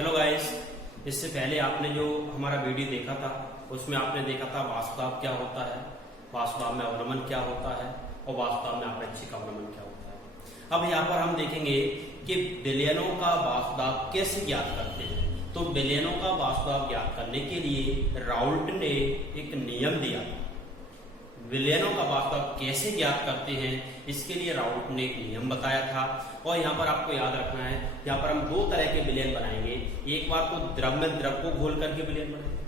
Hello guys, इससे पहले आपने जो हमारा वीडियो देखा था उसमें आपने देखा था वाष्पदाब क्या होता है, वाष्पदाब में अवनमन क्या होता है और वाष्पदाब में अपेक्षिक अवनमन क्या होता है। अब यहाँ पर हम देखेंगे कि विलयनों का वाष्पदाब कैसे ज्ञात करते हैं। तो विलयनों का वाष्पदाब ज्ञात करने के लिए राउल्ट ने एक नियम दिया। विलयनों का वाष्पदाब कैसे ज्ञात करते हैं इसके लिए राउल्ट ने एक नियम बताया था। और यहाँ पर आपको याद रखना है, यहाँ पर हम दो तरह के विलयन बनाएंगे। एक बार तो द्रव में द्रव को घोल करके विलयन बनाएंगे,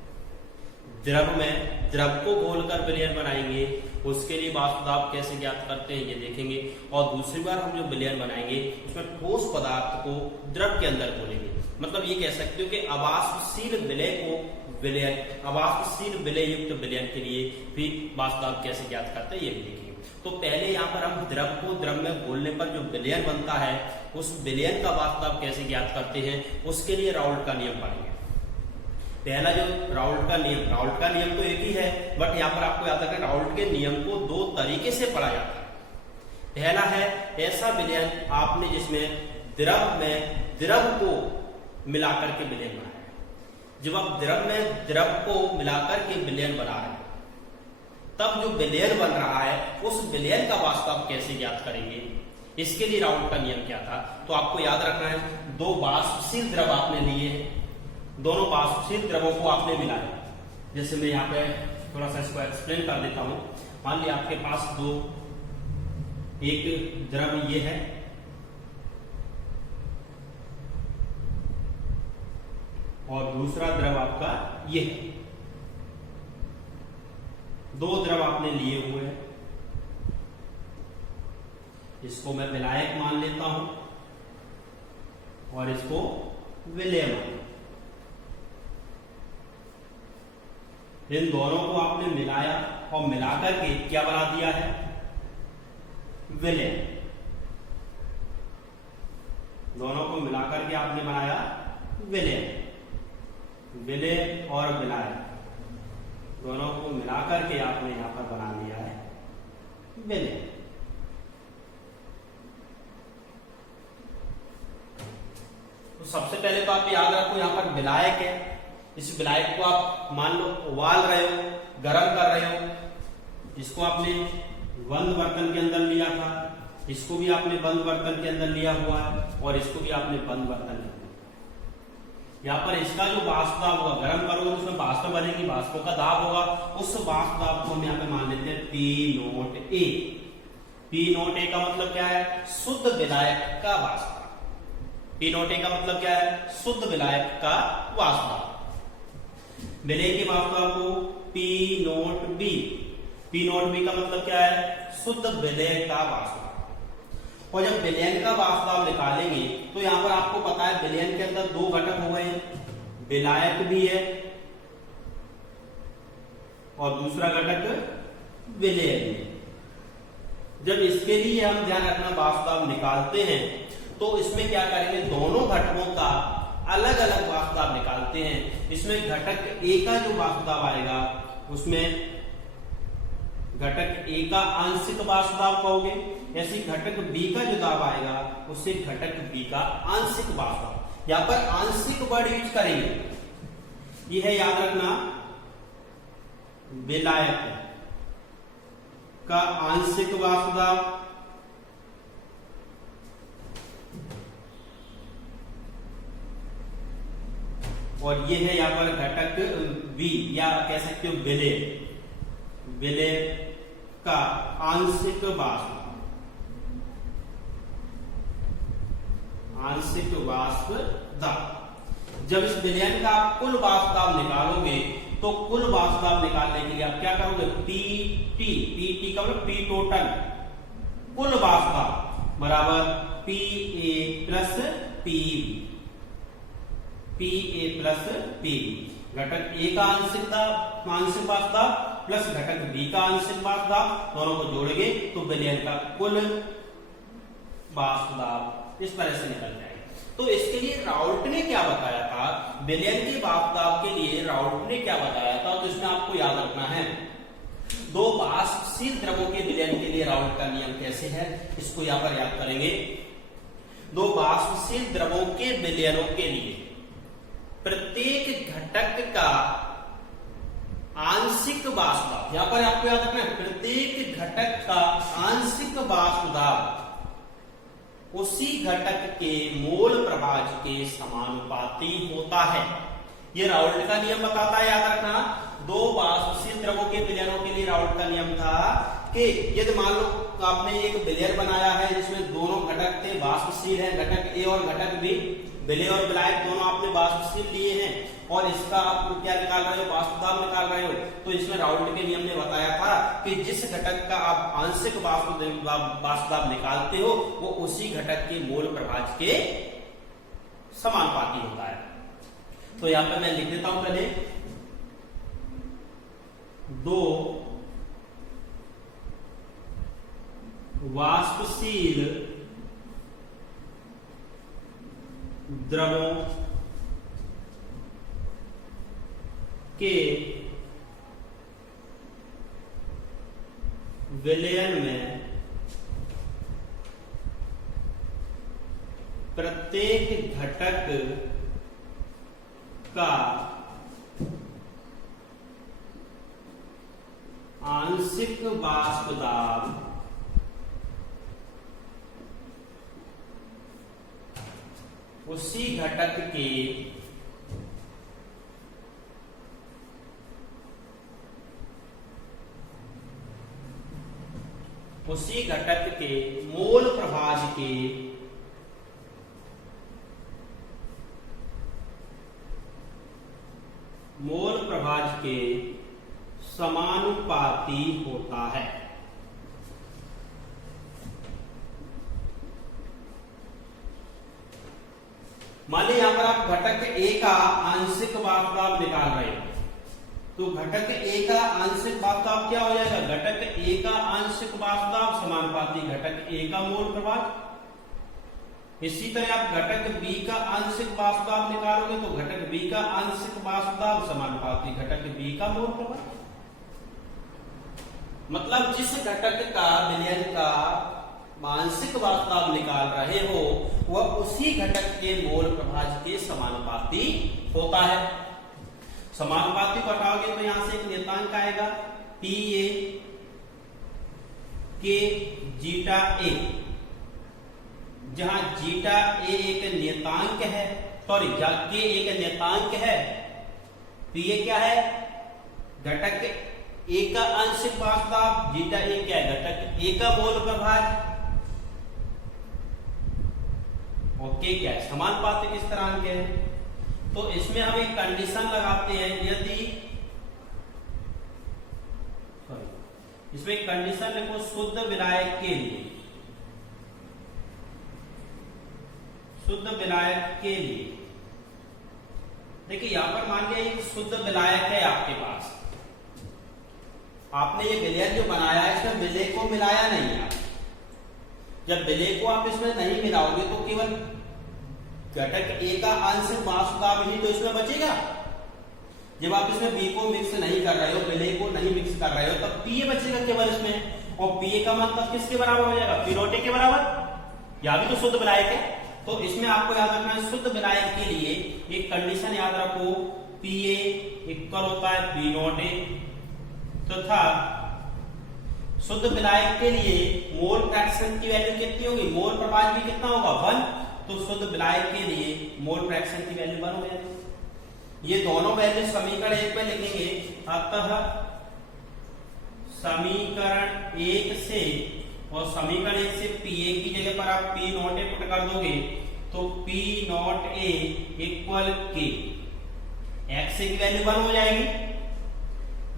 द्रव में द्रव को घोलकर विलयन बनाएंगे, उसके लिए वाष्पदाब कैसे ज्ञात करते हैं ये देखेंगे। और दूसरी बार हम जो विलयन बनाएंगे उसमें ठोस पदार्थ को द्रव के अंदर घोलेंगे। मतलब ये कह सकते हो कि अवाष्पशील विलय को विलयन, अवाष्पशील विलय युक्त विलयन के लिए भी वाष्पदाब कैसे ज्ञात करते हैं ये भी देखेंगे। तो पहले यहाँ पर हम द्रव को द्रव में घोलने पर जो विलयन बनता है उस विलयन का वाष्पदाब कैसे ज्ञात करते हैं उसके लिए राउल्ट का नियम पढ़ेंगे। पहला जो राउल्ट का नियम तो एक ही है, बट यहाँ पर आपको याद रखना राउल्ट के नियम को दो तरीके से पढ़ा जाता है। पहला है ऐसा विलयन आपने जिसमें द्रव में द्रव को मिलाकर के विलयन बनाया। जब आप द्रव में द्रव को मिलाकर के विलयन बना रहे हैं तब जो विलयन बन रहा है उस विलयन का वाष्पदाब कैसे ज्ञात करेंगे, इसके लिए राउल्ट का नियम क्या था। तो आपको याद रखना है, दो वाष्पशील द्रव आपने लिए हैं, दोनों वाष्पशील द्रवों को आपने मिलाया। जैसे मैं यहाँ पे थोड़ा सा इसको एक्सप्लेन कर देता हूं। मान लिया आपके पास दो, एक द्रव ये है और दूसरा द्रव आपका ये है। दो द्रव आपने लिए हुए हैं, इसको मैं विलायक मान लेता हूं और इसको विलय मान। इन दोनों को आपने मिलाया और मिलाकर के क्या बना दिया है, विलय। दोनों को मिलाकर के आपने बनाया विलय। विलय और विलायक दोनों को मिलाकर के आपने यहां पर बना दिया है विलय। तो सबसे पहले तो आप याद रखो यहां पर विलायक है। इस विलायक को आप मान लो उबाल रहे हो, गर्म कर रहे हो। इसको आपने बंद बर्तन के अंदर लिया था, इसको भी आपने बंद बर्तन के अंदर लिया हुआ है और इसको भी आपने बंद बर्तन के अंदर। यहाँ पर इसका जो वाष्पदाब होगा, गर्म करोगे उसमें वाष्प बनेगी, वाष्पों का दाब होगा। उस वाष्पदाब को हम यहाँ पे मान लेते हैं P0A। P0A का मतलब क्या है, शुद्ध विलायक का वाष्पदाब। P0A का मतलब क्या है, शुद्ध विलायक का वाष्पदाब। विलय के वाष्पदाब को P0B। P0B का मतलब क्या है, शुद्ध विलय का वाष्पदाब। और जब विलयन का वाष्पदाब निकालेंगे तो यहां पर आपको पता है विलयन के अंदर दो घटक हो गए, विलायक भी है और दूसरा घटक विलय भी है। जब इसके लिए हम ध्यान रखना वाष्पदाब निकालते हैं तो इसमें क्या करेंगे, दोनों घटकों का अलग अलग वाष्पदाब निकालते हैं। इसमें घटक ए का जो वाष्पदाब आएगा उसमें घटक ए का आंशिक वाष्पदाब कहोगे, ऐसे घटक बी का जो दाब आएगा उससे घटक बी का आंशिक वाष्पदाब। यहां पर आंशिक वर्ड यूज करेंगे, यह है याद रखना, विलायक का आंशिक वाष्पदाब और यह है यहां पर घटक बी या कह सकते हो विलय, विलय का आंशिक वाष्पदाब, आंशिक वाष्पदाब। जब इस विलयन का आप कुल वाष्पदाब निकालोगे तो कुल वाष्पदाब निकालने के लिए आप क्या करोगे, पी का मतलब पी टोटल, कुल वाष्पदाब बराबर PA plus PB, PA plus PB। घटक ए का आंशिक वाष्पदाब प्लस घटक बी का आंशिक वाष्पदाब, दोनों को जोड़ेंगे तो विलयन का कुल वाष्पदाब इस तरह से निकल जाएगा। तो इसके लिए राउल्ट ने क्या बताया था, विलयन के वाष्पदाब के लिए राउल्ट ने क्या बताया था, तो इसमें आपको याद रखना है, दो वाष्पशील द्रवों के विलयन के लिए राउल्ट का नियम कैसे है इसको यहां पर याद करेंगे। दो वाष्पशील द्रवों के विलयनों के लिए प्रत्येक घटक का आंशिक वाष्प दाब, यहां पर आपको याद रखना है, प्रत्येक घटक का आंशिक वाष्प दाब उसी घटक के मोल प्रभाज के समानुपाती होता है। यह राउल्ट का नियम बताता है, याद रखना। दो वाष्पशील द्रवों के विलयनों के लिए राउल्ट का नियम था कि यदि मान लो आपने एक विलयन बनाया है जिसमें दोनों घटक थे वाष्पशील है, घटक ए और घटक बी, विलेय और विलायक दोनों आपने वाष्पशील लिए हैं, और इसका आप क्या निकाल रहे हो, वाष्प दाब निकाल रहे हो। तो इसमें राउल्ट के नियम ने बताया था कि जिस घटक का आप आंशिक वाष्प दाब निकालते हो वो उसी घटक के मोल प्रभाज के समानुपाती होता है। तो यहां पर मैं लिख देता हूं पहले, दो वाष्पशील द्रवों के विलयन में प्रत्येक घटक का आंशिक वाष्प दाब उसी घटक के मोल प्रभाज के समानुपाती होता है। मान लीजिए यहां पर आप घटक ए का आंशिक वाष्प दाब निकाल रहे हो, तो घटक ए का आंशिक वाष्प दाब क्या हो जाएगा, घटक ए का आंशिक वाष्प दाब समानुपाती घटक ए का मोल प्रभाज। इसी तरह आप घटक बी का आंशिक वाष्प दाब निकालोगे तो घटक बी का आंशिक वाष्प दाब समानुपाती घटक बी का मोल प्रभाज। मतलब जिस घटक का विलयन का आंशिक वाष्प दाब निकाल रहे हो वह उसी घटक के मोल प्रभाज के समानुपाती होता है। समानुपाती को हटाओगे तो यहां से एक नियतांक आएगा पी ए के जीटा ए, जहां जीटा ए एक नियतांक है, सॉरी के एक नियतांक है, पी ए क्या है, घटक ए का आंशिक वाष्प दाब, जीटा ए क्या है, घटक ए का मोल प्रभाज, ओके क्या है, समानुपाती किस तरह के हैं। तो इसमें हम एक कंडीशन लगाते हैं, यदि इसमें एक कंडीशन लिखो शुद्ध विलायक के लिए, शुद्ध विलायक के लिए देखिए यहां पर मान लिया एक शुद्ध विलायक है आपके पास, आपने ये विलयन जो बनाया है इसमें विलेय को मिलाया नहीं है। जब विलेय को आप इसमें नहीं मिलाओगे तो केवल घटक ए का आंशिक वाष्प दाब ही तो इसमें बचेगा। जब आप इसमें बी को मिक्स नहीं कर रहे हो, विलेय को नहीं मिक्स कर रहे हो, तब पीए बचेगा केवल इसमें, और पीए का मतलब किसके बराबर हो जाएगा, पी नॉट ए के बराबर। यह भी तो शुद्ध विलायक है। तो इसमें आपको याद रखना है शुद्ध विलायक के लिए एक कंडीशन याद रखो, पीए इक्वल होता है पी नॉट ए, तथा शुद्ध विलायक के लिए मोल फ्रैक्शन की वैल्यू कितनी होगी, मोल प्रभाज भी कितना होगा 1, तो शुद्ध विलायक के लिए मोल फ्रैक्शन की वैल्यू 1 हो जाएगी। ये दोनों वैल्यू समीकरण 1 में लिखेंगे, अतः समीकरण 1 से, और समीकरण 1 से पीए की जगह पर आप पी नॉट ए पुट कर दोगे तो पी नॉट ए इक्वल के, एक्स की वैल्यू 1 हो जाएगी,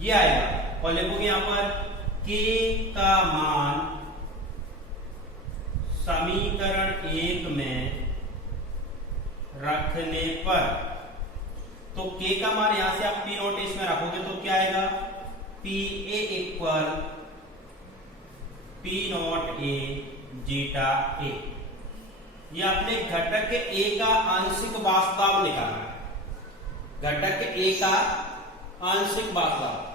ये आएगा। और लिखोगे यहां पर के का मान समीकरण 1 में रखने पर, तो के का मान यहां से आप पी नॉट इसमें रखोगे तो क्या आएगा, P A equal P not A zeta A. ये आपने घटक ए का आंशिक वाष्प दाब निकालना है, घटक ए का आंशिक वाष्प दाब।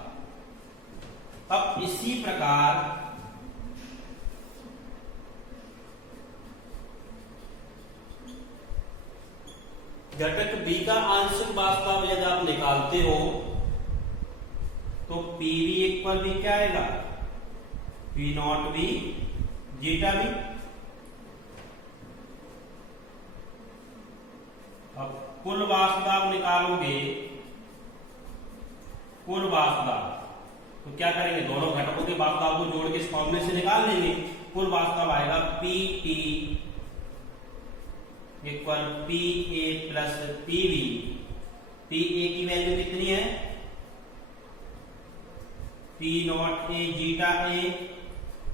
अब इसी प्रकार घटक बी का आंशिक वास्तव यदि आप निकालते हो तो पीवी इक्वल भी क्या आएगा, P not B zeta B. अब कुल वास्तव निकालोगे, कुल वास्तव तो क्या करेंगे, दोनों घटकों के वास्तव को जोड़ के इस फॉर्मूले से निकाल लेंगे। कुल वास्तव आएगा P T equal P A plus P B. P A की वैल्यू कितनी है, P not A zeta A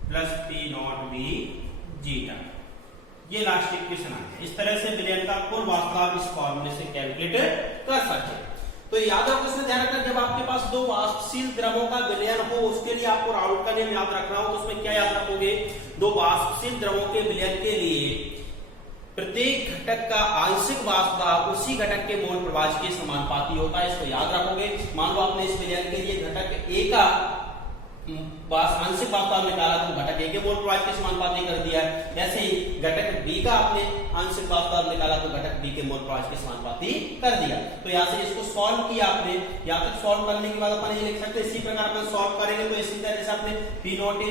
plus P not B zeta. ये लास्ट इक्वेशन आ गया। इस तरह से विलयन का कुल वास्तव इस फॉर्मूले से कैलकुलेट कर सकते हैं। तो याद रखो, इसमें ध्यान रखना, जब आपके पास दो वाष्पशील द्रवों का विलयन हो उसके लिए आपको राउल्ट का नियम याद रखना हो, तो उसमें क्या याद रखोगे, दो वाष्पशील द्रवों के विलयन के लिए प्रत्येक घटक का आंशिक वास्तव उसी घटक के मोल प्रभाज के समानुपाती होता है। इसको याद रखोगे। मान लो आपने इस विलयन के लिए घटक ए का आंशिक वास्तव निकाला तो घटक ए के मोल प्रभाज के समानुपाती कर दिया है। ऐसे ही घटक बी का आपने आंशिक वास्तव निकाला तो घटक बी के मोल प्रभाज के समानुपाती कर दिया। तो यहाँ से इसको सॉल्व किया आपने। यहाँ तक सॉल्व करने के बाद अपन ये लिख सकते हैं, इसी प्रकार अपन सॉल्व करेंगे तो इसी तरह से आपने P not A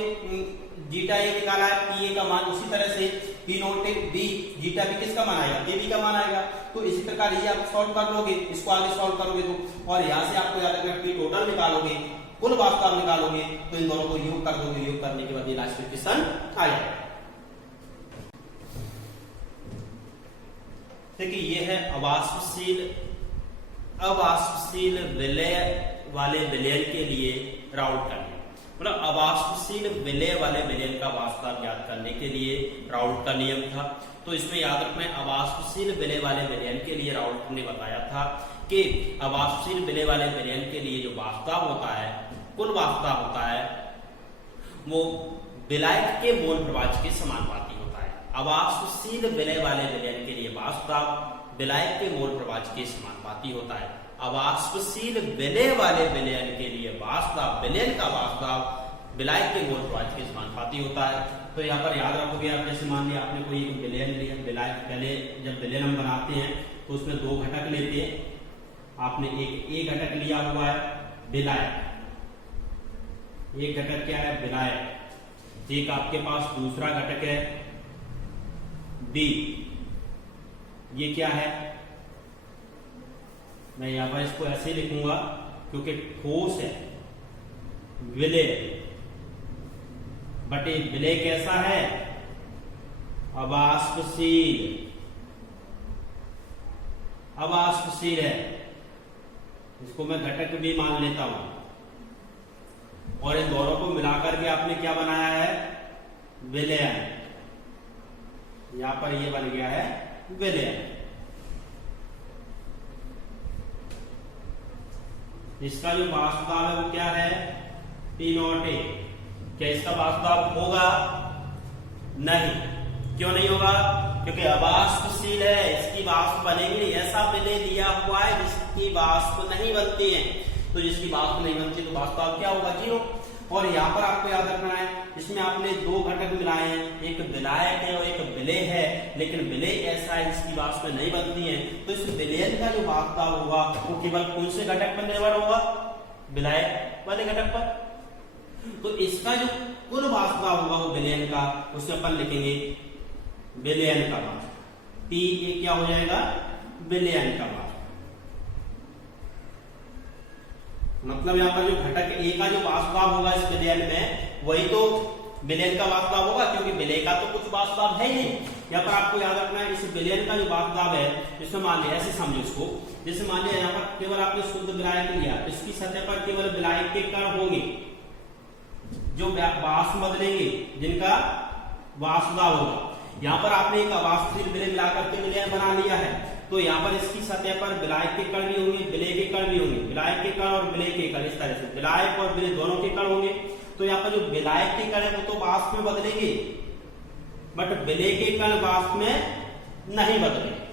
zeta A निकाला है, पी ए का मान, उसी तरह से P not A B zeta B किसका मान आएगा, ए बी का मान आएगा। तो इसी प्रकार ये आप सॉल्व कर लोगे, इसको आगे सॉल्व करोगे तो, और यहाँ से आपको याद रखना पी टोटल निकालोगे, कुल वास्तव निकालोगे तो इन दोनों को योग कर दोगे। योग करने के बाद ये लास्ट इक्वेशन आ जाएगा। देखिए ये है अवाष्पशील विलय वाले विलयन के लिए राउल्ट का नियम। मतलब अवाष्पशील विलय वाले विलयन का वास्तव ज्ञात करने के लिए राउल्ट का नियम था। तो इसमें याद रखना है, अवाष्पशील विलय वाले विलयन के लिए राउल्ट ने बताया था कि अवाष्पशील विलय वाले विलयन के लिए जो वास्तव होता है, कुल वास्तव होता है, वो विलायक के मोल प्रभाज के समानुपाती होता है। अवाष्पशील विलय वाले विलयन के लिए वास्तव विलायक के मोल प्रभाज के समानुपाती होता है। अवाष्पशील विलय वाले विलयन के लिए वास्तव, विलयन का वास्तव विलायक के मोल प्रभाज के समानुपाती होता है। तो यहाँ पर याद रखोगे आप, जैसे मान लिया आपने कोई एक विलयन लिया, विलायक, पहले जब विलयन हम बनाते हैं तो उसमें दो घटक लेते हैं। आपने एक ए घटक लिया हुआ है विलायक, एक घटक क्या है विलायक, एक आपके पास दूसरा घटक है बी। ये क्या है, मैं यहां पर इसको ऐसे लिखूंगा क्योंकि ठोस है, विलय, बट ये विलय कैसा है, अवाष्पशील, अवाष्पशील है। इसको मैं घटक भी मान लेता हूं, और इन दोनों को मिलाकर के आपने क्या बनाया है, विलयन। यहां पर ये बन गया है विलयन। इसका जो वास्तव है वो क्या है, पी नॉट ए। क्या इसका वास्तव होगा, नहीं। क्यों नहीं होगा, क्योंकि अवाष्पशील है, इसकी वाष्प बनेगी। ऐसा विलय लिया हुआ है जिसकी वाष्प नहीं बनती है, तो जिसकी वाष्प नहीं बनती तो वास्तव क्या होगा, जीरो। और यहाँ पर आपको याद रखना है, इसमें आपने दो घटक मिलाए हैं, एक विलायक है और एक विलय है, लेकिन विलय ऐसा है जिसकी वाष्प नहीं बनती है। तो इस विलयन का जो वास्तव होगा वो केवल कौन से घटक पर निर्भर होगा, विलायक वाले घटक पर। तो इसका जो कुल वास्तव होगा वो विलयन का, उसमें अपन लिखेंगे विलयन का वास्तव। पी ए क्या हो जाएगा, विलयन का वास्तव। मतलब यहाँ पर जो घटक ए का जो वास्तव होगा इस विलयन में, वही तो विलयन का वास्तव होगा, क्योंकि विलय का तो कुछ वास्तव है ही नहीं। यहाँ पर आपको याद रखना है, इस विलयन का जो वास्तव है, इसमें मान लिया, ऐसे समझो इसको, जैसे मान लिया यहाँ पर केवल आपने शुद्ध विलायक लिया, इसकी सतह पर केवल विलायक के कण होंगे जो वाष्प बदलेंगे, जिनका वास्तव होगा। यहाँ पर आपने एक अवाष्पशील विलय मिलाकर के विलयन बना लिया है, तो यहाँ पर इसकी सतह पर विलायक के कण भी होंगे, विलय के कण भी होंगे, विलायक के कण और विलय के कण, इस तरह से विलायक और विलय दोनों के कण होंगे। तो यहाँ पर जो विलायक के कण है वो तो वाष्प में बदलेंगे, बट विलय के कण वाष्प में नहीं बदलेंगे।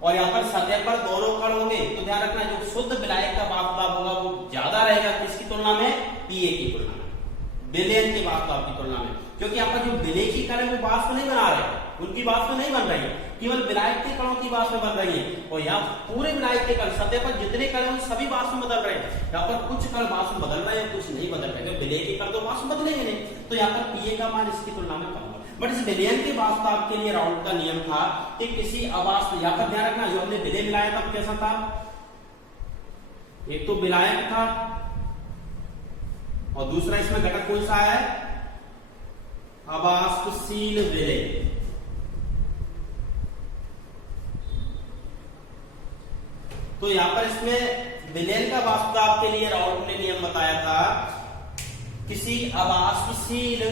और यहाँ पर सतह पर दोनों कण होंगे, तो ध्यान रखना जो शुद्ध विलायक का वास्तव होगा वो ज्यादा रहेगा किसकी तुलना में, पीए की तुलना में, विलयन के वास्तव की तुलना में। क्योंकि यहाँ पर जो विलय की कण है वो वाष्प नहीं बना रहे, उनकी वाष्प नहीं बन रही है। केवल विलायक के कणों की वाष्प बन रही है, और यहाँ पूरे विलायक के कण सतह पर जितने कण हैं सभी वाष्प में बदल रहे हैं। यहाँ पर कुछ कण वाष्प में बदल रहे हैं, कुछ नहीं बदल रहे हैं। विलेय के कण तो वाष्प बदलेंगे नहीं, तो यहाँ पर पीए का मान इसकी तुलना में कम होगा। बट इस विलयन के वाष्प के लिए राउंड का नियम था कि किसी अवाष्प, यहाँ पर ध्यान रखना जो हमने विलेय मिलाया था कैसा था, एक तो विलायक था और दूसरा इसमें घटक कौन सा है, अवाष्पशील विलेय। तो यहां पर इसमें विलयन का वाष्प के लिए राउंड ने नियम बताया था, किसी अवाष्पशील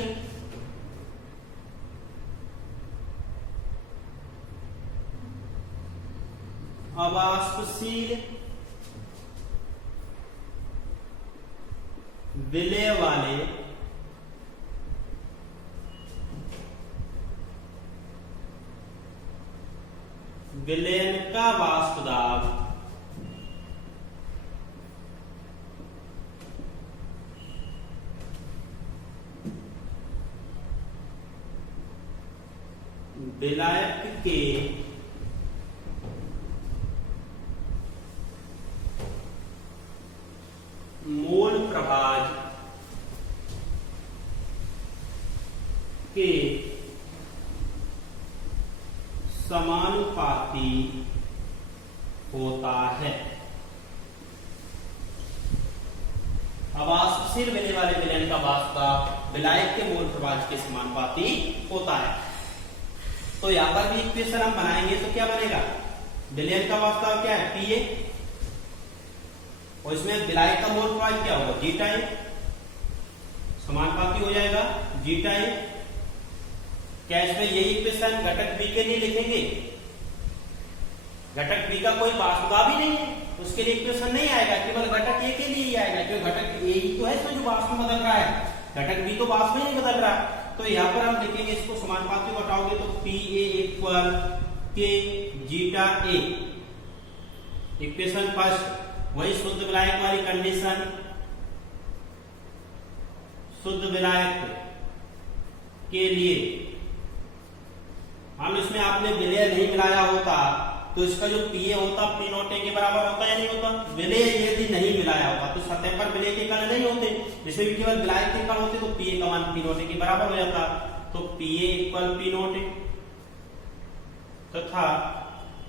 विलेय वाले विलयन का वाष्प दाब विलायक के मोल प्रभाज के समानुपाती होता है। अवाष्पशील विलेय वाले विलयन का वाष्प विलायक के मोल प्रभाज के समानुपाती होता है। तो यहां पर भी इक्वेशन हम बनाएंगे तो क्या बनेगा, विलयन का वाष्प क्या है, पीए, और इसमें विलायक का मोल प्रभाज क्या होगा, जीटा ए, समानुपाती हो जाएगा जीटा ए। क्या इसमें यही इक्वेशन घटक बी के लिए लिखेंगे, घटक बी का कोई वाष्प दाब ही नहीं है, उसके लिए इक्वेशन नहीं आएगा, केवल घटक ए के लिए ही आएगा, क्योंकि घटक ए ही तो है इसमें जो वाष्प में बदल रहा है, घटक बी तो वाष्प में नहीं बदल रहा है। तो यहाँ पर हम लिखेंगे इसको समानुपाती को हटाओगे तो पी ए इक्वल के जीटा ए, इक्वेशन फर्स्ट, वही शुद्ध विलायक वाली कंडीशन, शुद्ध विलायक के लिए हम इसमें आपने विलेय नहीं मिलाया होता तो इसका जो पीए होता पी नॉट ए के बराबर होता या नहीं होता, विलेय यदि नहीं मिलाया होता तो सतह पर विलेय के कण नहीं होते, इसमें भी केवल विलायक के कण होते तो पीए का मान पी नॉट ए के बराबर हो जाता। तो पीए इक्वल पी नॉट ए तथा,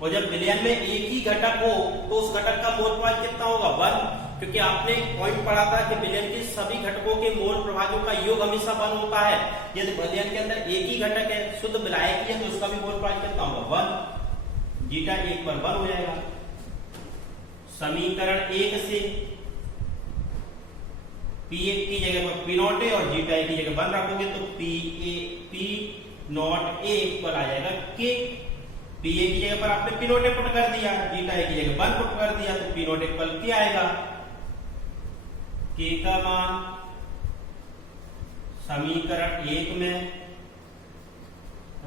और जब विलयन में एक ही घटक हो तो उस घटक का मोल प्रभाज कितना होगा, 1, क्योंकि आपने पॉइंट पढ़ा था कि विलयन के सभी घटकों के मोल प्रभाजों का योग हमेशा 1 होता है। यदि विलयन के अंदर एक ही घटक है, शुद्ध विलायक है, तो उसका भी मोल प्रभाज कितना होगा, 1, जीटा 1 पर 1 हो जाएगा। समीकरण 1 से P1 की जगह पर P नॉट ए और जीटा ए की जगह 1 रखोगे तो P नॉट ए इक्वल आ जाएगा K। P1 की जगह पर आपने P नॉट ए पुट कर दिया, जीटा ए की जगह 1 पुट कर दिया, तो P नॉट इक्वल क्या आएगा, K का मान समीकरण 1 में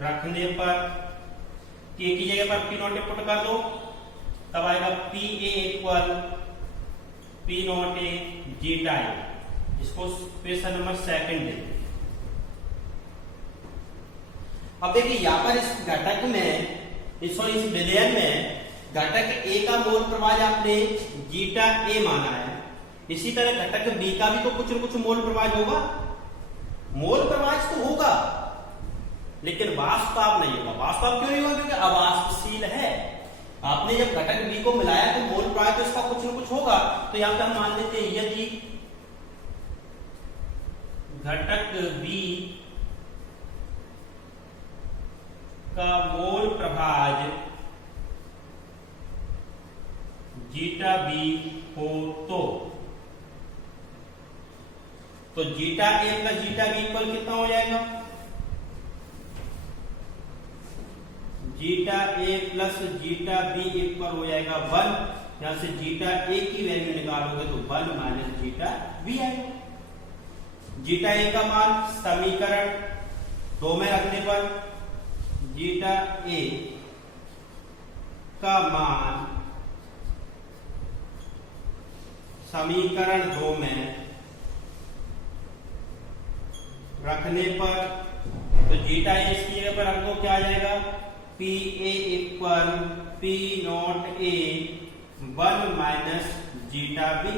रखने पर K की जगह पर P नॉट ए पुट कर दो, तब आएगा P A equal P naught A zeta A. इसको क्वेश्चन नंबर 2 दे। अब देखिए यहां पर इस घटक में, इस विलयन में घटक ए का मोल प्रभाज आपने जीटा ए माना है, इसी तरह घटक बी का भी तो कुछ न कुछ मोल प्रभाज होगा, मोल प्रभाज तो होगा लेकिन वाष्प दाब नहीं होगा। वाष्प दाब क्यों नहीं होगा, क्योंकि अवाष्पशील है। आपने जब घटक बी को मिलाया तो मोल प्रभाज तो इसका कुछ न कुछ होगा। तो यहां पे हम मान लेते हैं यदि घटक बी का मोल प्रभाज जीटा बी हो तो zeta A plus zeta B equal कितना हो जाएगा, zeta A plus zeta B equal हो जाएगा 1। यहां से जीटा ए की वैल्यू निकालोगे तो 1 माइनस जीटा बी आएगा। जीटा ए का मान समीकरण 2 में रखने पर जीटा ए का मान समीकरण 2 में रखने पर तो जीटा ए इसकी जगह पर रख दो, क्या आ जाएगा, P P A equal P not A 1 minus zeta B.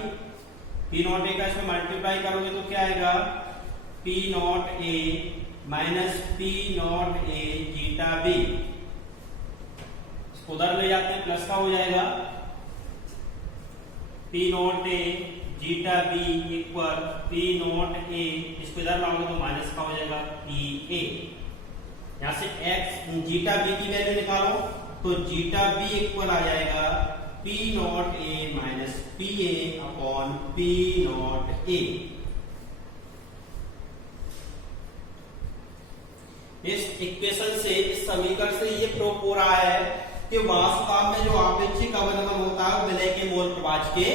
P not A का इसमें मल्टीप्लाई करोगे तो क्या आएगा, P not A minus P not A zeta B. इसको उधर ले जाते हैं, प्लस का हो जाएगा P not A zeta B equal P not A, इसको इधर लाओगे तो माइनस का हो जाएगा पी ए। यहां से एक्स जीटा बी की वैल्यू निकालो तो जीटा बी इक्वल आ जाएगा P not A minus P A upon P not a. इस इक्वेशन से, इस समीकरण से ये प्रूव हो रहा है कि वास्तव में जो आपेक्षिक अवनमन होता है वो विलय के मोल प्रवाह के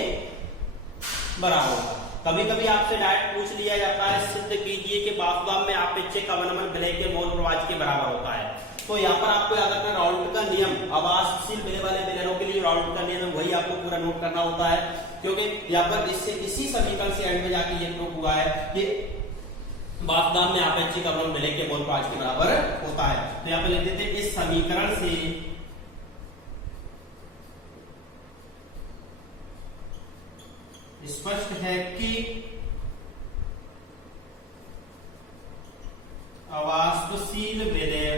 बराबर होगा। कभी कभी आपसे डायरेक्ट पूछ लिया जाता है, सिद्ध कीजिए कि वास्तव में आपेक्षिक अवनमन विलय के मोल प्रवाह के बराबर होता है। तो यहाँ पर आपको याद रखना राउल्ट का नियम, आवासशील विलय वाले विलयनों के लिए राउल्ट का नियम वही आपको पूरा नोट करना होता है, क्योंकि यहाँ पर इससे इसी समीकरण से एंड में जाके ये प्रूव हुआ है कि वास्तव में आपेक्षिक अवनमन विलय के मोल प्रवाह के बराबर होता है। तो यहाँ पर लिख देते इस समीकरण से स्पष्ट है कि अवाष्पशील विलय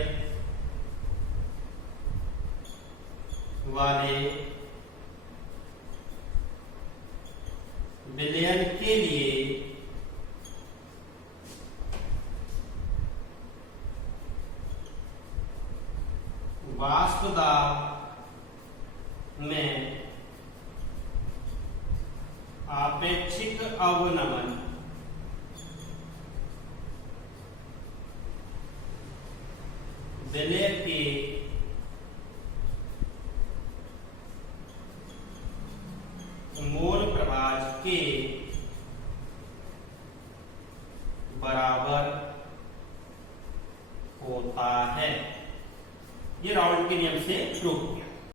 वाले विलयन के लिए वाष्प दाब में आपेक्षिक अवनमन विलय के मोल प्रवाह के बराबर होता है। ये राउल्ट के नियम से प्रूव किया।